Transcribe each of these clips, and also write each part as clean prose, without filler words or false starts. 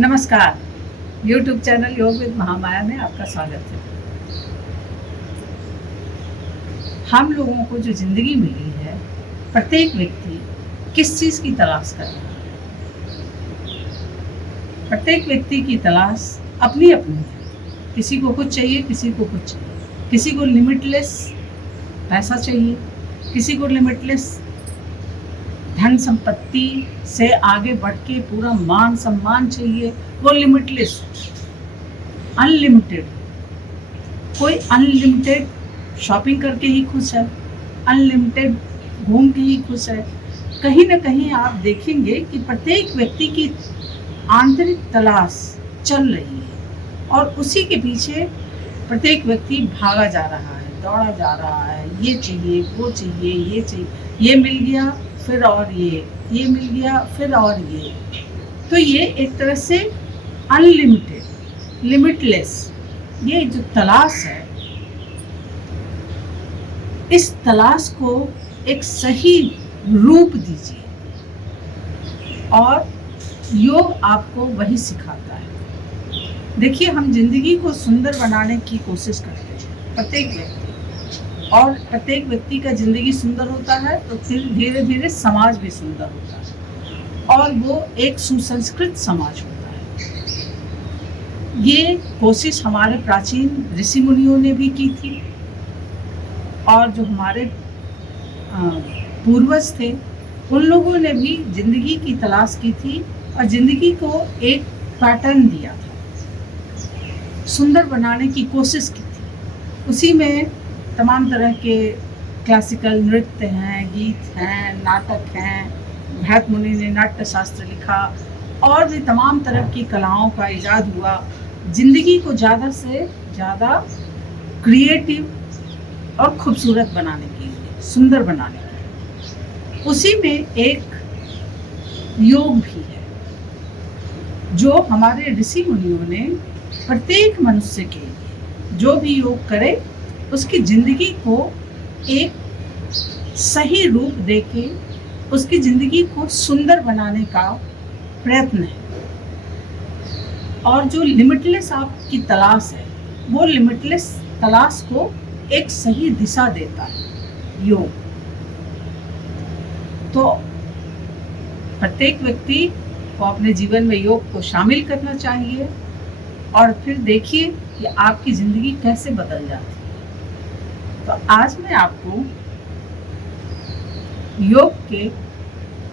नमस्कार। YouTube channel योग with Mahamaya में आपका स्वागत है। हम लोगों को जो ज़िंदगी मिली है, प्रत्येक व्यक्ति किस चीज़ की तलाश कर रहा है। प्रत्येक व्यक्ति की तलाश अपनी अपनी है। किसी को कुछ चाहिए, किसी को कुछ चाहिए। किसी को लिमिटलेस पैसा चाहिए, किसी को लिमिटलेस धन संपत्ति से आगे बढ़ के पूरा मान सम्मान चाहिए, वो लिमिटलेस, अनलिमिटेड। कोई अनलिमिटेड शॉपिंग करके ही खुश है, अनलिमिटेड घूम के ही खुश है। कहीं ना कहीं आप देखेंगे कि प्रत्येक व्यक्ति की आंतरिक तलाश चल रही है और उसी के पीछे प्रत्येक व्यक्ति भागा जा रहा है, दौड़ा जा रहा है। ये चाहिए, वो चाहिए, ये चाहिए, ये मिल गया फिर और ये मिल गया फिर और ये। तो ये एक तरह से अनलिमिटेड, लिमिटलेस, ये जो तलाश है, इस तलाश को एक सही रूप दीजिए और योग आपको वही सिखाता है। देखिए, हम जिंदगी को सुंदर बनाने की कोशिश करते हैं, प्रत्येक व्यक्ति, और प्रत्येक व्यक्ति का ज़िंदगी सुंदर होता है तो फिर धीरे धीरे समाज भी सुंदर होता है और वो एक सुसंस्कृत समाज होता है। ये कोशिश हमारे प्राचीन ऋषि मुनियों ने भी की थी और जो हमारे पूर्वज थे, उन लोगों ने भी ज़िंदगी की तलाश की थी और ज़िंदगी को एक पैटर्न दिया था, सुंदर बनाने की कोशिश की थी। उसी में तमाम तरह के क्लासिकल नृत्य हैं, गीत हैं, नाटक हैं। भरत मुनि ने नाट्य शास्त्र लिखा और भी तमाम तरह की कलाओं का इजाद हुआ ज़िंदगी को ज़्यादा से ज़्यादा क्रिएटिव और खूबसूरत बनाने के लिए, सुंदर बनाने के लिए। उसी में एक योग भी है जो हमारे ऋषि मुनियों ने प्रत्येक मनुष्य के लिए, जो भी योग करे, उसकी ज़िंदगी को एक सही रूप देके उसकी ज़िंदगी को सुंदर बनाने का प्रयत्न है। और जो लिमिटलेस आपकी तलाश है, वो लिमिटलेस तलाश को एक सही दिशा देता है योग। तो प्रत्येक व्यक्ति को अपने जीवन में योग को शामिल करना चाहिए और फिर देखिए कि आपकी ज़िंदगी कैसे बदल जाती है। तो आज मैं आपको योग के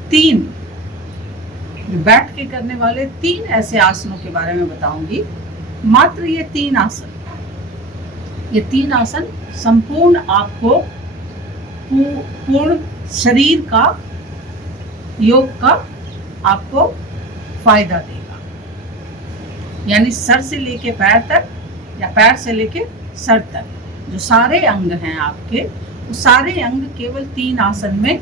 3 बैठ के करने वाले 3 ऐसे आसनों के बारे में बताऊंगी। मात्र ये 3 आसन संपूर्ण आपको पूर्ण शरीर का, योग का आपको फायदा देगा। यानी सर से लेके पैर तक या पैर से लेके सर तक जो सारे अंग हैं आपके, वो सारे अंग केवल 3 आसन में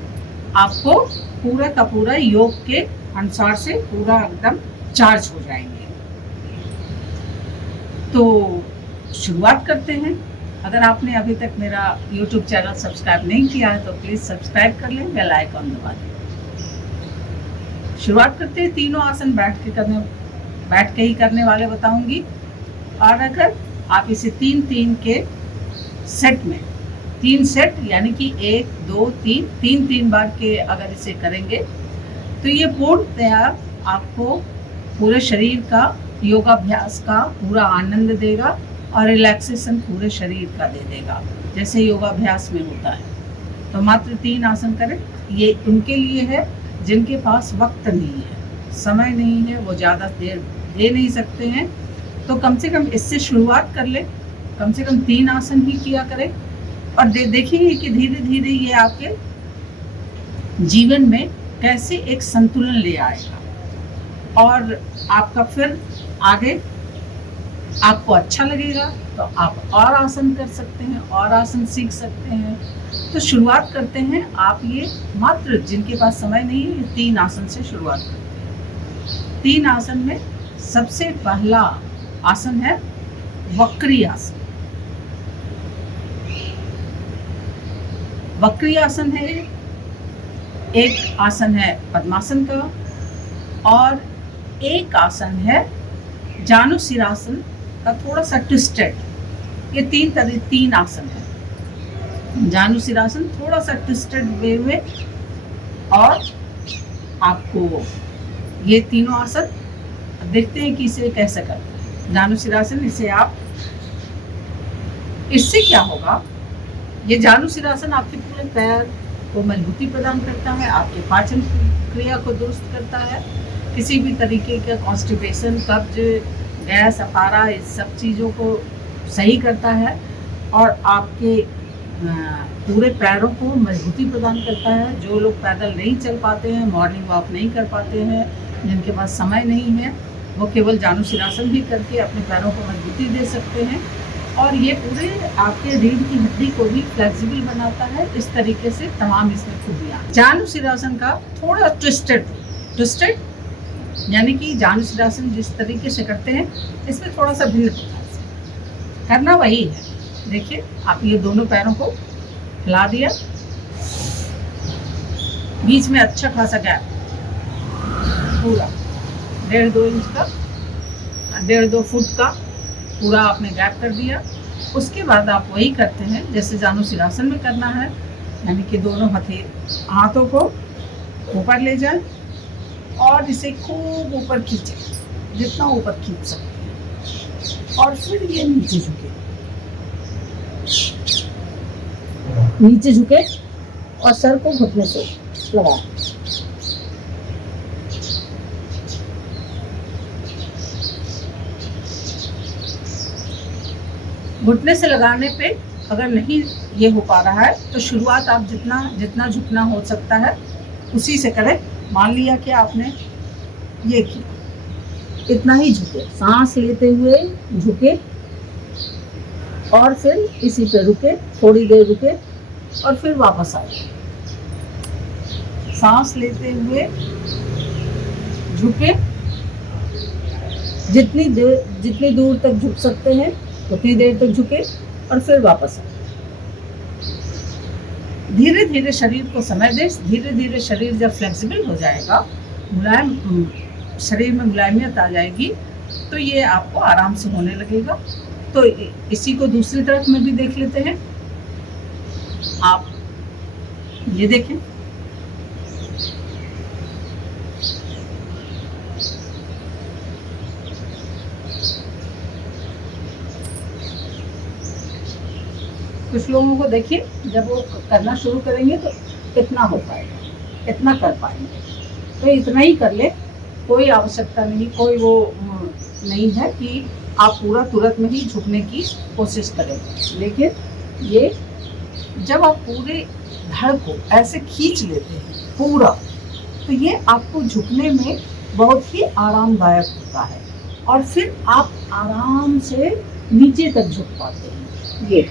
आपको पूरा का पूरा योग के अनुसार से पूरा एकदम चार्ज हो जाएंगे। तो शुरुआत करते हैं। अगर आपने अभी तक मेरा YouTube चैनल सब्सक्राइब नहीं किया है तो प्लीज़ सब्सक्राइब कर लें, बेल आइकॉन दबा दें। शुरुआत करते हैं। तीनों आसन बैठ के ही करने वाले बताऊंगी। और अगर आप इसे 3-3 के सेट में, 3 सेट यानी कि 1, 2, 3 बार के अगर इसे करेंगे तो ये पूर्णतया आपको पूरे शरीर का, योगाभ्यास का पूरा आनंद देगा और रिलैक्सेशन पूरे शरीर का दे देगा, जैसे योगाभ्यास में होता है। तो मात्र 3 आसन करें। ये उनके लिए है जिनके पास वक्त नहीं है, समय नहीं है, वो ज़्यादा देर दे नहीं सकते हैं, तो कम से कम इससे शुरुआत कर लें। कम से कम 3 आसन ही किया करें और देखेंगे कि धीरे धीरे ये आपके जीवन में कैसे एक संतुलन ले आएगा और आपका फिर आगे आपको अच्छा लगेगा तो आप और आसन कर सकते हैं, और आसन सीख सकते हैं। तो शुरुआत करते हैं। आप ये मात्र जिनके पास समय नहीं है, ये 3 आसन से शुरुआत करते हैं। 3 आसन में सबसे पहला आसन है वक्री आसन। वक्री आसन है, एक आसन है पद्मासन का और एक आसन है जानुशिरासन का, थोड़ा सा ट्विस्टेड। ये तीन आसन है। जानुशिरासन थोड़ा सा ट्विस्टेड वे में, और आपको ये तीनों आसन देखते हैं कि इसे कैसे करते हैं। जानुशिरासन, इसे आप, इससे क्या होगा, ये जानुशिरासन आपके पूरे पैर को मजबूती प्रदान करता है, आपके पाचन क्रिया को दुरुस्त करता है, किसी भी तरीके का कॉन्स्टिपेशन, कब्ज, गैस, अफारा, इस सब चीज़ों को सही करता है, और आपके पूरे पैरों को मजबूती प्रदान करता है। जो लोग पैदल नहीं चल पाते हैं, मॉर्निंग वॉक नहीं कर पाते हैं, जिनके पास समय नहीं है, वो केवल जानुशिरासन भी करके अपने पैरों को मजबूती दे सकते हैं। और ये पूरे आपके रीढ़ की हड्डी को भी फ्लेक्सिबल बनाता है। इस तरीके से तमाम इसमें खूबियाँ। जानुशिरासन का थोड़ा ट्विस्टेड यानी कि जानुशिरासन जिस तरीके से करते हैं, इसमें थोड़ा सा भिन्न प्रकार से करना वही है। देखिए, आप ये दोनों पैरों को हिला दिया, बीच में अच्छा खासा गैप, पूरा 1.5-2 इंच का, 1.5-2 फुट का पूरा आपने गैप कर दिया। उसके बाद आप वही करते हैं जैसे जानुशिरासन में करना है, यानी कि दोनों हाथों को ऊपर ले जाएं और इसे खूब ऊपर खींचें, जितना ऊपर खींच सकते हैं, और फिर ये नीचे झुके और सर को घुटने से लगाएं। घुटने से लगाने पे अगर नहीं ये हो पा रहा है तो शुरुआत आप जितना झुकना हो सकता है उसी से करें। मान लिया कि आपने ये किया, इतना ही झुके, सांस लेते हुए झुके और फिर इसी पे रुके, थोड़ी देर रुके और फिर वापस आए। सांस लेते हुए झुके, जितनी दूर तक झुक सकते हैं उतनी देर तक झुके और फिर वापस आए। धीरे धीरे शरीर को समय दें। धीरे धीरे शरीर जब फ्लेक्सिबल हो जाएगा, शरीर में मुलायमियत आ जाएगी, तो ये आपको आराम से होने लगेगा। तो इसी को दूसरी तरफ में भी देख लेते हैं। आप ये देखें, कुछ लोगों को देखिए, जब वो करना शुरू करेंगे तो इतना हो पाएगा, इतना कर पाएंगे, तो इतना ही कर ले। कोई आवश्यकता नहीं, कोई वो नहीं है कि आप पूरा तुरंत में ही झुकने की कोशिश करें। लेकिन ये जब आप पूरे धड़ को ऐसे खींच लेते हैं पूरा, तो ये आपको झुकने में बहुत ही आरामदायक होता है और फिर आप आराम से नीचे तक झुक पाते हैं। ये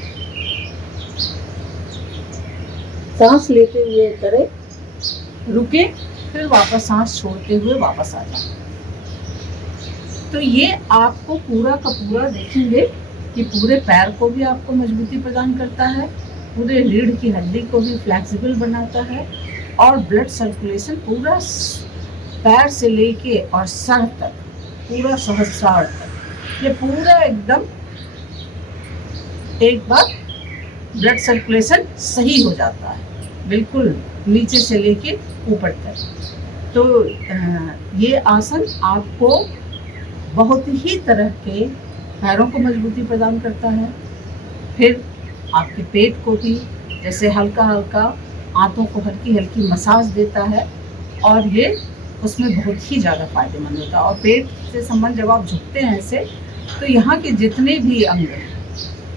सांस लेते हुए करें, रुके, फिर वापस सांस छोड़ते हुए वापस आ जाए। तो ये आपको पूरा का पूरा देखेंगे कि पूरे पैर को भी आपको मजबूती प्रदान करता है, पूरे रीढ़ की हड्डी को भी फ्लेक्सिबल बनाता है, और ब्लड सर्कुलेशन पूरा पैर से लेके और सर तक, पूरा सहस्रार तक, ये पूरा एकदम एक बार ब्लड सर्कुलेशन सही हो जाता है, बिल्कुल नीचे से लेके ऊपर तक। तो ये आसन आपको बहुत ही तरह के पैरों को मजबूती प्रदान करता है, फिर आपके पेट को भी जैसे हल्का हल्का, आंतों को हल्की हल्की मसाज देता है, और ये उसमें बहुत ही ज़्यादा फायदेमंद होता है। और पेट से संबंध जब आप झुकते हैं ऐसे, तो यहाँ के जितने भी अंग हैं,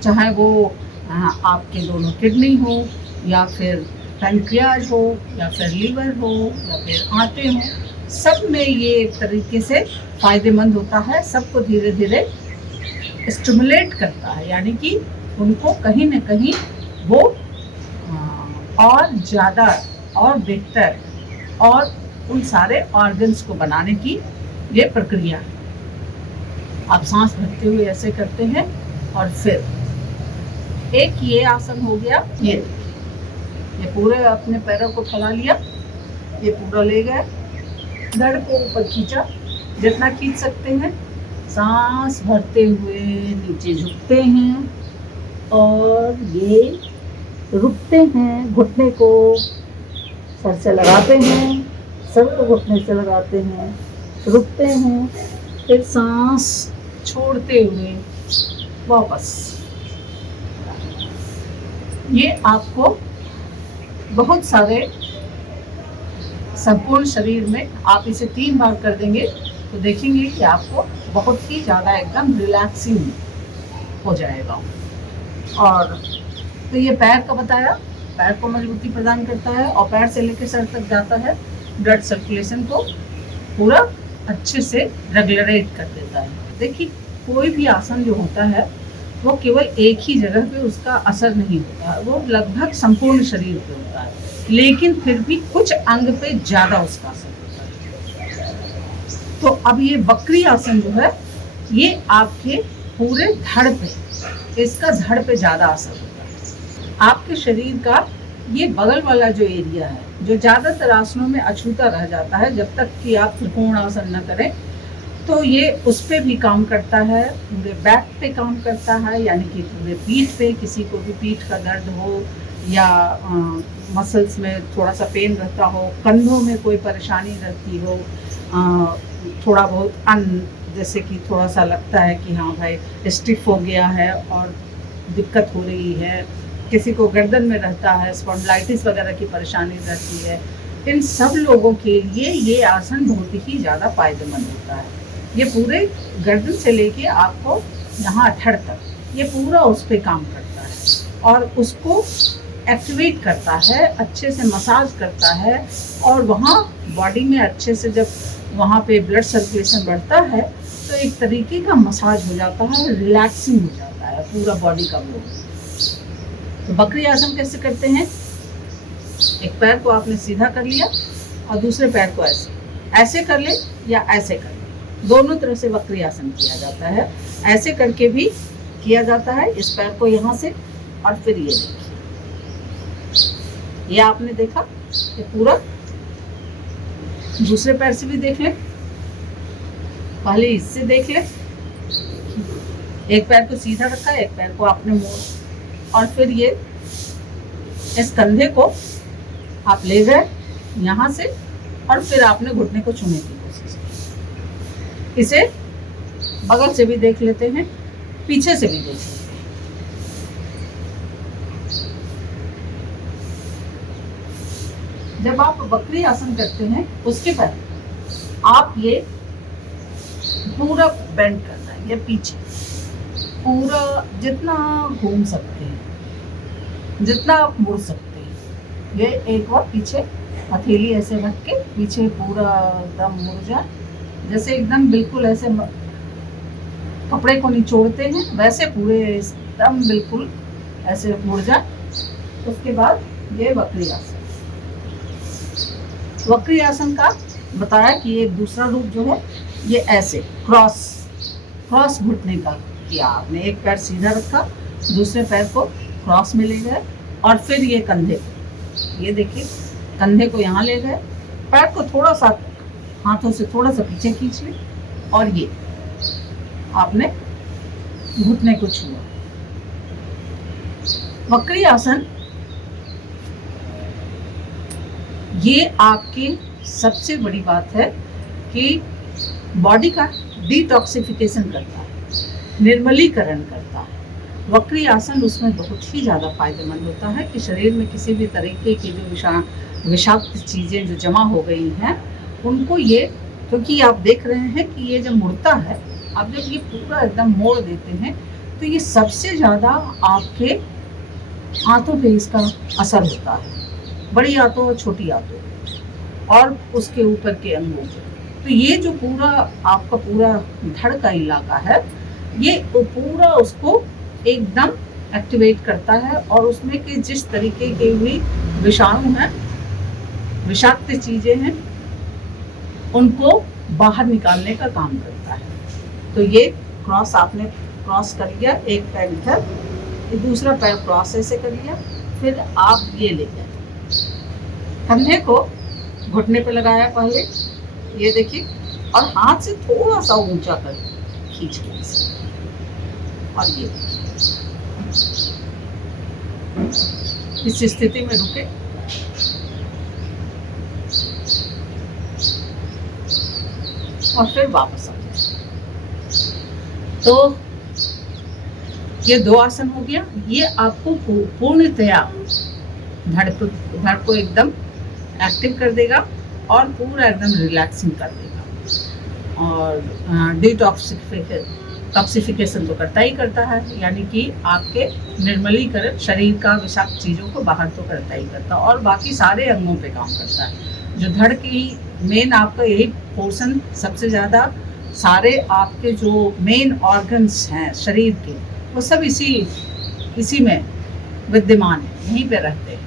चाहे वो आपके दोनों किडनी हो, या फिर पैंक्रियाज हो, या फिर लीवर हो, या फिर आंतें हों, सब में ये एक तरीके से फ़ायदेमंद होता है। सबको धीरे धीरे स्टिमुलेट करता है, यानी कि उनको कहीं न कहीं वो और ज़्यादा और बेहतर और उन सारे ऑर्गन्स को बनाने की ये प्रक्रिया है। आप सांस भरते हुए ऐसे करते हैं, और फिर एक ये आसन हो गया। ये पूरे अपने पैरों को फैला लिया, ये पूरा ले गया, धड़ को ऊपर खींचा, जितना खींच सकते हैं। सांस भरते हुए नीचे झुकते हैं और ये रुकते हैं, घुटने को सर से लगाते हैं, सर को घुटने से लगाते हैं, रुकते हैं, फिर सांस छोड़ते हुए वापस। ये आपको बहुत सारे संपूर्ण शरीर में, आप इसे 3 बार कर देंगे तो देखेंगे कि आपको बहुत ही ज़्यादा एकदम रिलैक्सिंग हो जाएगा। और तो ये पैर का बताया, पैर को मजबूती प्रदान करता है और पैर से लेकर सर तक जाता है, ब्लड सर्कुलेशन को पूरा अच्छे से रेगुलरेट कर देता है। देखिए कोई भी आसन जो होता है वो केवल एक ही जगह पे उसका असर नहीं होता है, वो लगभग संपूर्ण शरीर पे होता है, लेकिन फिर भी कुछ अंग पे ज़्यादा उसका असर होता है। तो अब ये वक्री आसन जो है ये आपके पूरे धड़ पे, इसका धड़ पे ज़्यादा असर होता है। आपके शरीर का ये बगल वाला जो एरिया है, जो ज़्यादातर आसनों में अछूता रह जाता है जब तक कि आप त्रिकोण आसन न करें, तो ये उस पर भी काम करता है, पूरे बैक पे काम करता है, यानी कि पूरे पीठ पे, किसी को भी पीठ का दर्द हो या मसल्स में थोड़ा सा पेन रहता हो, कंधों में कोई परेशानी रहती हो, थोड़ा बहुत जैसे कि थोड़ा सा लगता है कि हाँ भाई स्टिफ हो गया है और दिक्कत हो रही है, किसी को गर्दन में रहता है, स्पॉन्डिलाइटिस वगैरह की परेशानी रहती है, इन सब लोगों के लिए ये आसन बहुत ही ज़्यादा फायदेमंद होता है। ये पूरे गर्दन से लेके आपको यहाँ धड़ तक ये पूरा उस पर काम करता है और उसको एक्टिवेट करता है, अच्छे से मसाज करता है और वहाँ बॉडी में अच्छे से जब वहाँ पे ब्लड सर्कुलेशन बढ़ता है तो एक तरीके का मसाज हो जाता है, रिलैक्सिंग हो जाता है पूरा बॉडी का मूवमेंट। तो वक्री आसन कैसे करते हैं? एक पैर को आपने सीधा कर लिया और दूसरे पैर को ऐसे कर ले या ऐसे कर ले, दोनों तरह से वक्री आसन किया जाता है। ऐसे करके भी किया जाता है, इस पैर को यहाँ से, और फिर ये देखिए, ये आपने देखा, ये पूरा दूसरे पैर से भी देख लें, पहले इससे देख लें, एक पैर को सीधा रखा, एक पैर को आपने मोड़, और फिर ये इस कंधे को आप ले गए यहाँ से और फिर आपने घुटने को छूने की कोशिश की। इसे बगल से भी देख लेते हैं, पीछे से भी देख लेते हैं। जब आप वक्री आसन करते हैं उसके पहले आप ये पूरा बेंड करना है, ये पीछे पूरा जितना घूम सकते हैं, जितना आप मुड़ सकते हैं, ये एक बार पीछे हथेली ऐसे रख के पीछे पूरा एकदम मुड़ जाए, जैसे एकदम बिल्कुल ऐसे कपड़े को निचोड़ते हैं वैसे पूरे एकदम बिल्कुल ऐसे मुड़ जाए। उसके बाद ये वक्री आसन। वक्री आसन का बताया कि एक दूसरा रूप जो है ये ऐसे क्रॉस घुटने का किया आपने, एक पैर सीधा रखा, दूसरे पैर को क्रॉस में ले गए और फिर ये कंधे को, ये देखिए कंधे को यहाँ ले गए, पैर को थोड़ा सा हाथों से थोड़ा सा पीछे खींच ले और ये आपने घुटने को छुआ। वक्री आसन ये आपकी सबसे बड़ी बात है कि बॉडी का डिटॉक्सिफिकेशन करता है, निर्मलीकरण करता है। वक्री आसन उसमें बहुत ही ज़्यादा फायदेमंद होता है कि शरीर में किसी भी तरीके की जो विषाक्त चीज़ें जो जमा हो गई हैं उनको ये, क्योंकि आप देख रहे हैं कि ये जब मुड़ता है, आप जब ये पूरा एकदम मोड़ देते हैं तो ये सबसे ज़्यादा आपके हाथों पे इसका असर होता है, बड़ी आंतों और छोटी आंतों और उसके ऊपर के अंगों पे। तो ये जो पूरा आपका पूरा धड़ का इलाका है ये पूरा उसको एकदम एक्टिवेट करता है और उसमें के जिस तरीके के भी विषाणु हैं, विषाक्त चीज़ें हैं, उनको बाहर निकालने का काम करता है। तो ये क्रॉस आपने क्रॉस कर लिया, एक पैर इधर, दूसरा पैर क्रॉस ऐसे कर लिया, फिर आप ये ले गए, कंधे को घुटने पे लगाया पहले, ये देखिए और हाथ से थोड़ा सा ऊंचा कर खींच के इसे, और ये इस स्थिति में रुके। और फिर वापस आ जाए। तो ये 2 आसन हो गया। ये आपको पूर्णतया धड़ को एकदम एक्टिव कर देगा और पूरा एकदम रिलैक्सिंग कर देगा। और डिटॉक्सिफिकेशन तो करता ही करता है, यानी कि आपके निर्मलीकरण, शरीर का विषाक्त चीज़ों को बाहर तो करता ही करता, और बाकी सारे अंगों पे काम करता है। जो धड़ की मेन आपका यही पोर्शन सबसे ज़्यादा, सारे आपके जो मेन ऑर्गन्स हैं शरीर के, वो सब इसी में विद्यमान है, यहीं पे रहते हैं।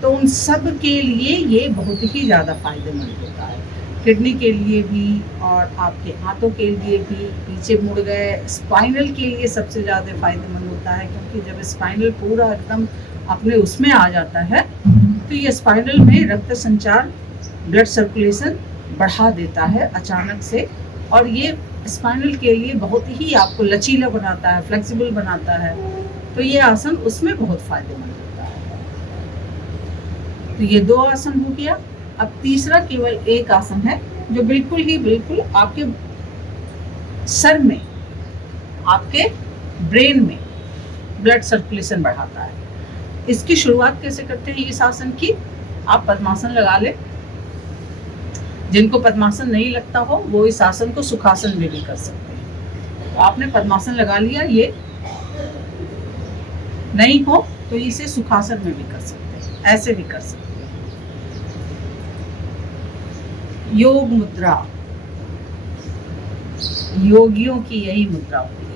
तो उन सब के लिए ये बहुत ही ज़्यादा फायदेमंद होता है। किडनी के लिए भी और आपके हाथों के लिए भी, पीछे मुड़ गए, स्पाइनल के लिए सबसे ज़्यादा फायदेमंद होता है, क्योंकि जब स्पाइनल पूरा एकदम अपने उसमें आ जाता है तो ये स्पाइनल में रक्त संचार, ब्लड सर्कुलेशन बढ़ा देता है अचानक से, और ये स्पाइनल के लिए बहुत ही आपको लचीला बनाता है, फ्लेक्सिबल बनाता है। तो ये आसन उसमें बहुत फायदेमंद होता है। तो ये 2 आसन हो गया। अब तीसरा केवल एक आसन है जो बिल्कुल आपके सर में, आपके ब्रेन में ब्लड सर्कुलेशन बढ़ाता है। इसकी शुरुआत कैसे करते हैं इस आसन की? आप पद्मासन लगा लें। जिनको पद्मासन नहीं लगता हो वो इस आसन को सुखासन में भी कर सकते हैं। तो आपने पद्मासन लगा लिया, ये नहीं हो तो इसे सुखासन में भी कर सकते हैं, ऐसे भी कर सकते हैं। योग मुद्रा योगियों की यही मुद्रा होती है।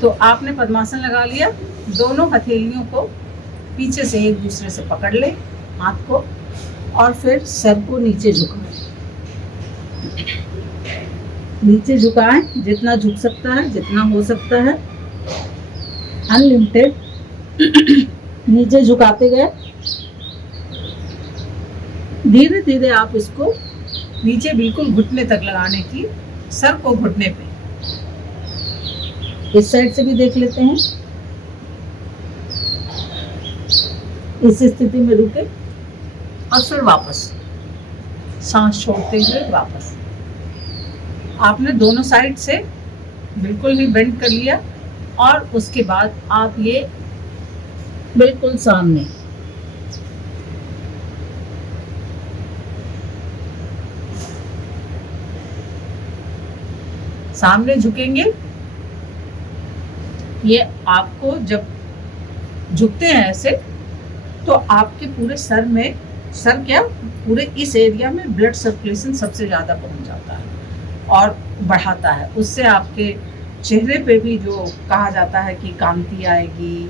तो आपने पद्मासन लगा लिया, दोनों हथेलियों को पीछे से एक दूसरे से पकड़ ले, हाथ को, और फिर सर को नीचे झुकाएं। नीचे झुकाएं, जितना झुक सकता है, जितना हो सकता है, अनलिमिटेड नीचे झुकाते गए। धीरे धीरे आप इसको नीचे बिल्कुल घुटने तक लगाने की, सर को घुटने पे। इस साइड से भी देख लेते हैं। इस स्थिति में रुके और फिर वापस सांस छोड़ते हुए वापस। आपने दोनों साइड से बिल्कुल ही बेंड कर लिया, और उसके बाद आप ये बिल्कुल सामने, सामने झुकेंगे। ये आपको जब झुकते हैं ऐसे, तो आपके पूरे सर में, सर क्या, पूरे इस एरिया में ब्लड सर्कुलेशन सबसे ज़्यादा पहुंच जाता है और बढ़ाता है। उससे आपके चेहरे पे भी जो कहा जाता है कि कांति आएगी,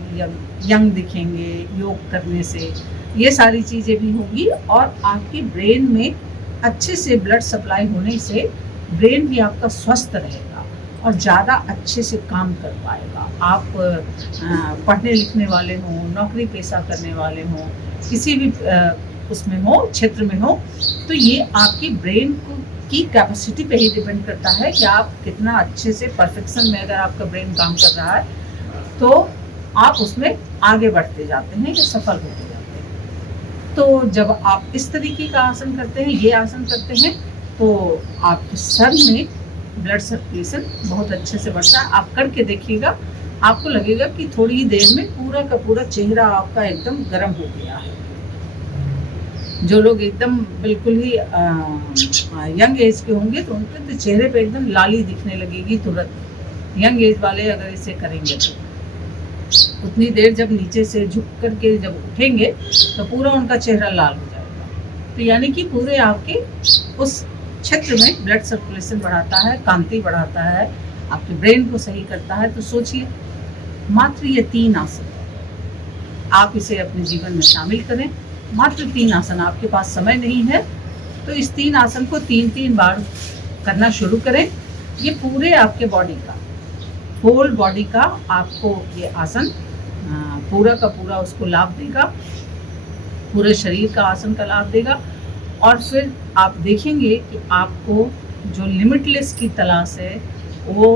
यंग दिखेंगे योग करने से, ये सारी चीज़ें भी होंगी। और आपकी ब्रेन में अच्छे से ब्लड सप्लाई होने से ब्रेन भी आपका स्वस्थ रहेगा और ज़्यादा अच्छे से काम कर पाएगा। आप पढ़ने लिखने वाले हों, नौकरी पेशा करने वाले हों, किसी भी उसमें हो, क्षेत्र में हो, तो ये आपकी ब्रेन की कैपेसिटी पे ही डिपेंड करता है कि आप कितना अच्छे से, परफेक्शन में अगर आपका ब्रेन काम कर रहा है तो आप उसमें आगे बढ़ते जाते हैं या सफल होते जाते हैं। तो जब आप इस तरीके का आसन करते हैं, ये आसन करते हैं, तो आपके सर में ब्लड सर्कुलेशन बहुत अच्छे से बढ़ता है। आप करके देखिएगा, आपको लगेगा कि थोड़ी ही देर में पूरा का पूरा चेहरा आपका एकदम गर्म हो गया है। जो लोग एकदम बिल्कुल ही यंग एज के होंगे तो उनके तो चेहरे पे एकदम लाली दिखने लगेगी तुरंत। यंग एज वाले अगर इसे करेंगे तो उतनी देर जब नीचे से झुक करके जब उठेंगे तो पूरा उनका चेहरा लाल हो जाएगा। तो यानी कि पूरे आपके उस क्षेत्र में ब्लड सर्कुलेशन बढ़ाता है, कांति बढ़ाता है, आपके ब्रेन को सही करता है। तो सोचिए, मात्र ये 3 आसन आप इसे अपने जीवन में शामिल करें। मात्र 3 आसन, आपके पास समय नहीं है तो इस 3 आसन को 3-3 बार करना शुरू करें। ये पूरे आपके बॉडी का, होल बॉडी का आपको ये आसन पूरा का पूरा उसको लाभ देगा, पूरे शरीर का आसन का लाभ देगा। और फिर आप देखेंगे कि आपको जो लिमिटलेस की तलाश है वो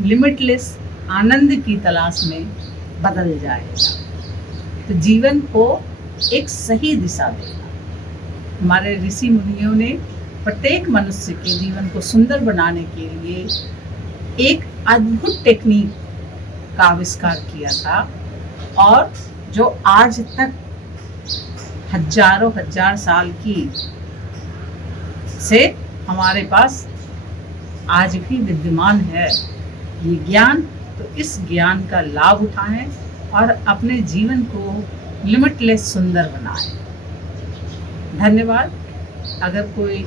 लिमिटलेस आनंद की तलाश में बदल जाएगा। तो जीवन को एक सही दिशा देगा। हमारे ऋषि मुनियों ने प्रत्येक मनुष्य के जीवन को सुंदर बनाने के लिए एक अद्भुत टेक्निक का आविष्कार किया था, और जो आज तक हजारों हजार साल की से हमारे पास आज भी विद्यमान है ये ज्ञान। तो इस ज्ञान का लाभ उठाएं और अपने जीवन को लिमिटलेस सुंदर बनाएं। धन्यवाद। अगर कोई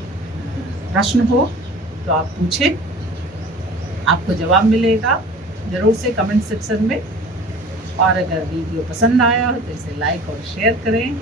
प्रश्न हो तो आप पूछें, आपको जवाब मिलेगा ज़रूर से कमेंट सेक्शन में। और अगर वीडियो पसंद आया हो तो इसे लाइक और शेयर करें।